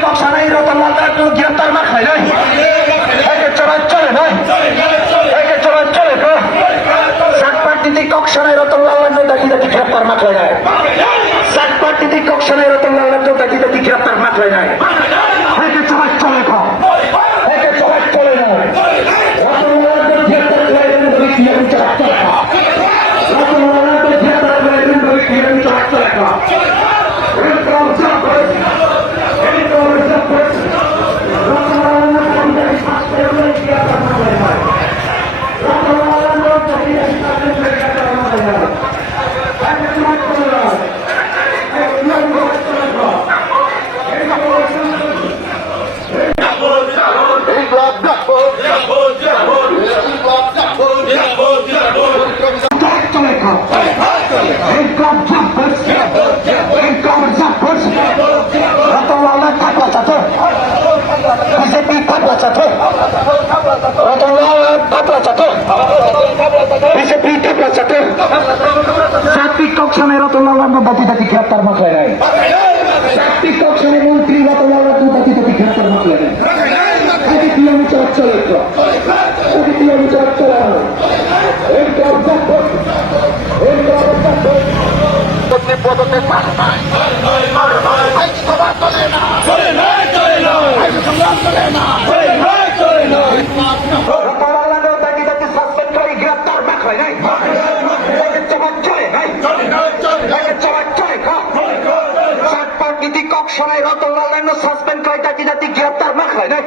প্রাকৃতিক কষানাই রতনলাল দাস গ্রেপ্তার না খাই নাই একে চড়াই চলে নাই একে চড়াই চলে তো সাত প্রাকৃতিক কষানাই রতনলাল দাস দাঁড়িয়ে দাঁড়িয়ে গ্রেপ্তার না খাই নাই। সাত প্রাকৃতিক কষানাই রতনলাল দাস দাঁড়িয়ে দাঁড়িয়ে গ্রেপ্তার না খাই নাই। চাতো রতনলাল থাকলা চাতো বিজেপি থাকলা চাতো জাতি কক্ষণে রতনলাল দাতি দাতি গ্রেপ্তার মাখলে নাই জাতি কক্ষণে মন্ত্রী রতনলাল দাতি দাতি গ্রেপ্তার মাখলে নাই আগে কিলোমিটার চলে তো আগে কিলোমিটার চলে এরকম জাপট এরকম জাপট প্রতি পদতে পার রতনলাল মাখলে নাই চলে নাই চলে চলে খা সাত প্রাকৃতিক কক্ষণায় রতনলাল সাসপেন্ড দাতি দাতি গ্রেপ্তার মাখলে নাই।